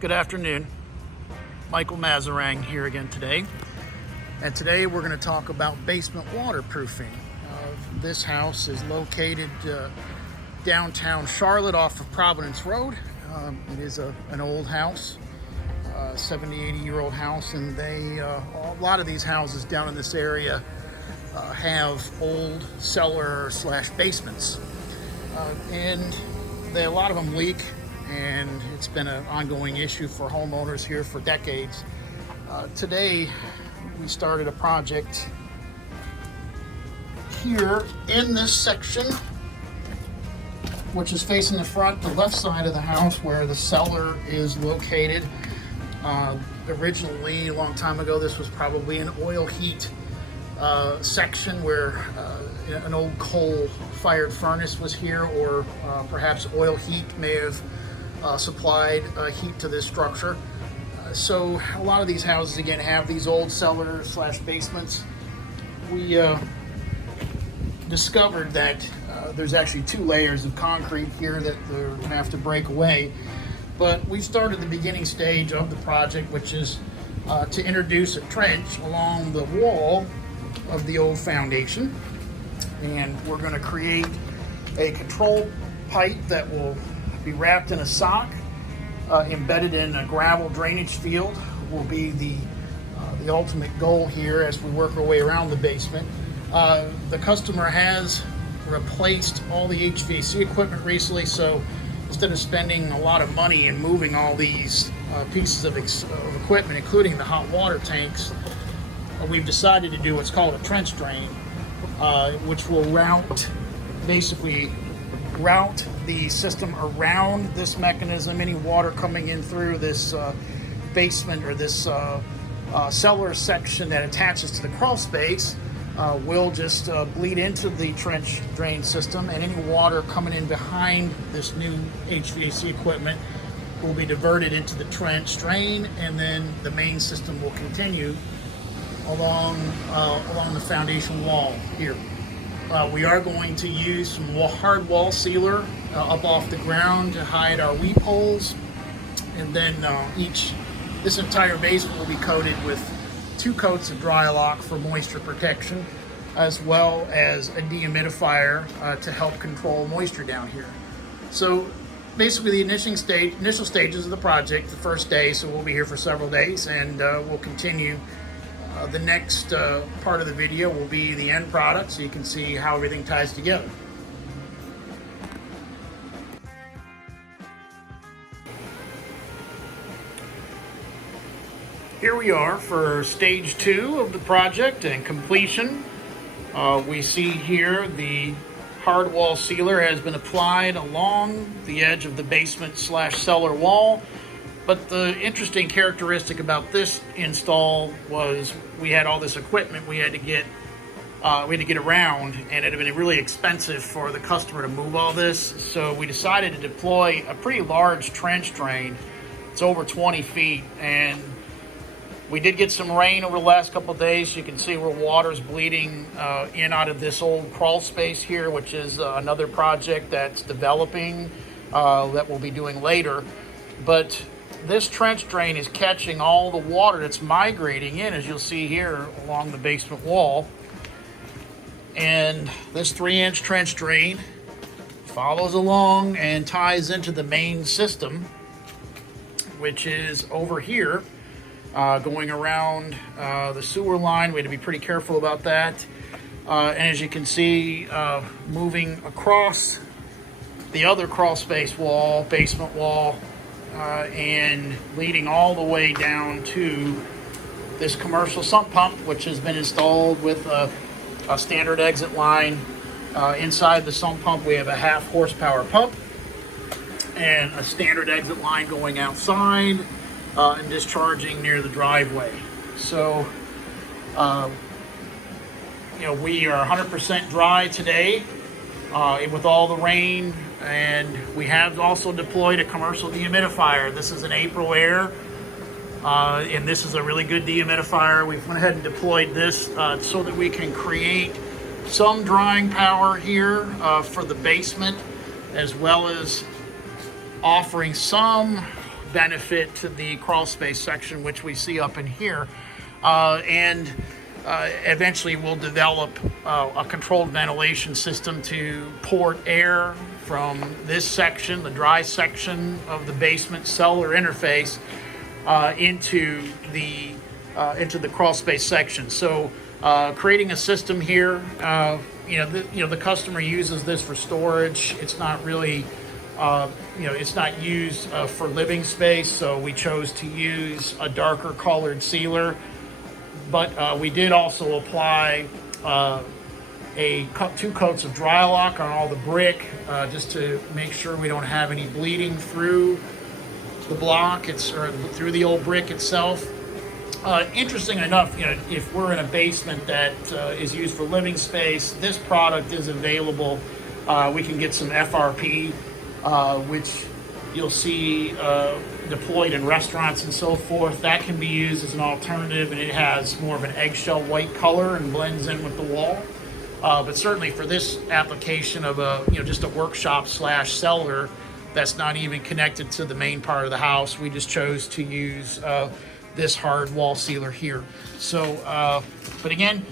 Good afternoon. Michael Mazarang here again today. And today we're going to talk about basement waterproofing. This house is located downtown Charlotte off of Providence Road. It is an old house, 70, 80-year-old house, and a lot of these houses down in this area have old cellar / basements. And a lot of them leak, and it's been an ongoing issue for homeowners here for decades. Today, we started a project here in this section, which is facing the front, the left side of the house where the cellar is located. Originally, a long time ago, this was probably an oil heat section where an old coal-fired furnace was here, or perhaps oil heat may have supplied heat to this structure. So a lot of these houses, again, have these old cellar / basements. We discovered that there's actually 2 layers of concrete here that they're going to have to break away. But we started the beginning stage of the project, which is to introduce a trench along the wall of the old foundation. And we're going to create a control pipe that will be wrapped in a sock, embedded in a gravel drainage field. Will be the ultimate goal here as we work our way around the basement. The customer has replaced all the HVAC equipment recently, so instead of spending a lot of money and moving all these pieces of equipment, including the hot water tanks, we've decided to do what's called a trench drain, which will basically route the system around this mechanism. Any water coming in through this basement or this cellar section that attaches to the crawl space will just bleed into the trench drain system, and any water coming in behind this new HVAC equipment will be diverted into the trench drain, and then the main system will continue along the foundation wall here. We are going to use some hard wall sealer up off the ground to hide our weep holes, and then this entire basement will be coated with 2 coats of Drylock for moisture protection, as well as a dehumidifier to help control moisture down here. So basically the initial stages of the project, the first day, so we'll be here for several days, and we'll continue. The next part of the video will be the end product, so you can see how everything ties together. Here we are for stage 2 of the project and completion. We see here the hard wall sealer has been applied along the edge of the basement / cellar wall. But the interesting characteristic about this install was we had all this equipment we had to get around, and it had been really expensive for the customer to move all this. So we decided to deploy a pretty large trench drain. It's over 20 feet, and we did get some rain over the last couple of days. You can see where water's bleeding in out of this old crawl space here, which is another project that's developing that we'll be doing later. But this trench drain is catching all the water that's migrating in, as you'll see here, along the basement wall. And this 3-inch trench drain follows along and ties into the main system, which is over here, going around the sewer line. We had to be pretty careful about that. And as you can see, moving across the other crawl space wall, basement wall, and leading all the way down to this commercial sump pump, which has been installed with a standard exit line. Inside the sump pump, we have a 1/2 horsepower pump and a standard exit line going outside and discharging near the driveway. So, we are 100% dry today with all the rain. And we have also deployed a commercial dehumidifier. This is an April Air, and this is a really good dehumidifier. We've went ahead and deployed this so that we can create some drying power here for the basement, as well as offering some benefit to the crawl space section, which we see up in here. Eventually we'll develop a controlled ventilation system to port air from this section, the dry section of the basement cellar interface, into the crawl space section. So creating a system here, the customer uses this for storage. It's not really, it's not used for living space. So we chose to use a darker colored sealer, but we did also apply two coats of dry lock on all the brick, just to make sure we don't have any bleeding through the block, or through the old brick itself. Interesting enough, if we're in a basement that is used for living space, this product is available. We can get some FRP, which you'll see deployed in restaurants and so forth. That can be used as an alternative, and it has more of an eggshell white color and blends in with the wall. But certainly for this application of just a workshop / cellar that's not even connected to the main part of the house, we just chose to use this hard wall sealer here. So, but again,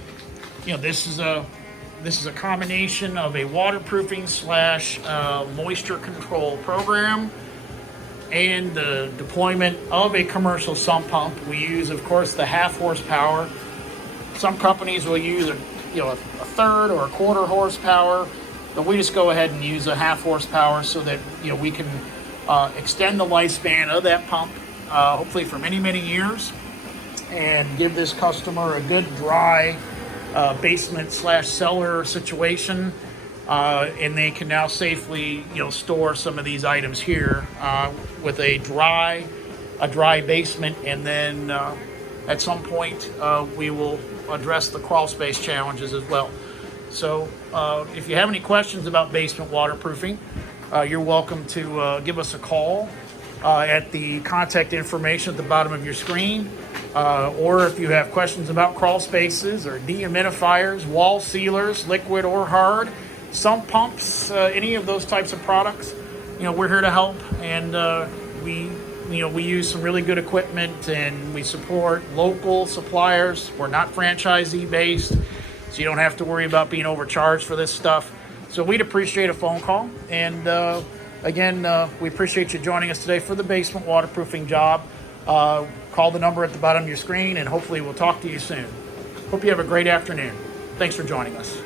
this is a combination of a waterproofing / moisture control program and the deployment of a commercial sump pump. We use, of course, the 1/2 horsepower. Some companies will use a third or a 1/4 horsepower, but we just go ahead and use a 1/2 horsepower so that we can extend the lifespan of that pump, hopefully for many, many years, and give this customer a good dry basement / cellar situation, and they can now safely store some of these items here with a dry basement, and then at some point we will address the crawl space challenges as well. So if you have any questions about basement waterproofing, you're welcome to give us a call at the contact information at the bottom of your screen, or if you have questions about crawl spaces or dehumidifiers, wall sealers, liquid or hard, sump pumps, any of those types of products, we're here to help. And we use some really good equipment, and we support local suppliers. We're not franchisee based, so you don't have to worry about being overcharged for this stuff. So we'd appreciate a phone call. And again, we appreciate you joining us today for the basement waterproofing job. Call the number at the bottom of your screen, and hopefully we'll talk to you soon. Hope you have a great afternoon. Thanks for joining us.